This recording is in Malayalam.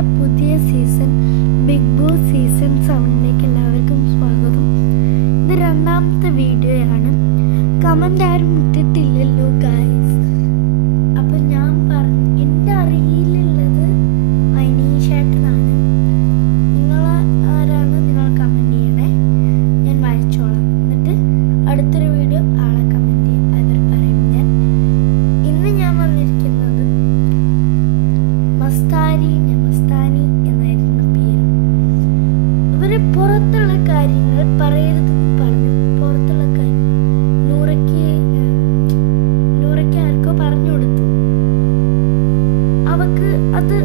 ബോസിന്റെ പുതിയ സീസൺ ബിഗ് ബോസ് സീസൺ 7ലേക്ക് എല്ലാവർക്കും സ്വാഗതം. ഇത് രണ്ടാമത്തെ വീഡിയോയാണ്. കമന്റ് ആരും ഇട്ടിട്ടില്ലല്ലോ ഗൈസ്. അപ്പൊ ഞാൻ എൻ്റെ അറിയിലുള്ളത് അനീഷേട്ടനാണ്. നിങ്ങൾ ആരാണ്? നിങ്ങൾ കമന്റ് ചെയ്യണേ, ഞാൻ വായിച്ചോളാം. എന്നിട്ട് അടുത്തൊരു വീഡിയോ ആളെ കമന്റ് ചെയ്യും, അവർ പറയും. ഇന്ന് ഞാൻ വന്നിരിക്കുന്നത് മസ്താനി എന്നായിരുന്നു പേര്. ഇവര് പുറത്തുള്ള കാര്യങ്ങൾ പറയരുതെന്ന് പറഞ്ഞു. പുറത്തുള്ള കാര്യം നൂറയ്ക്ക് ആർക്കോ പറഞ്ഞു കൊടുത്തു. അവക്ക് അത്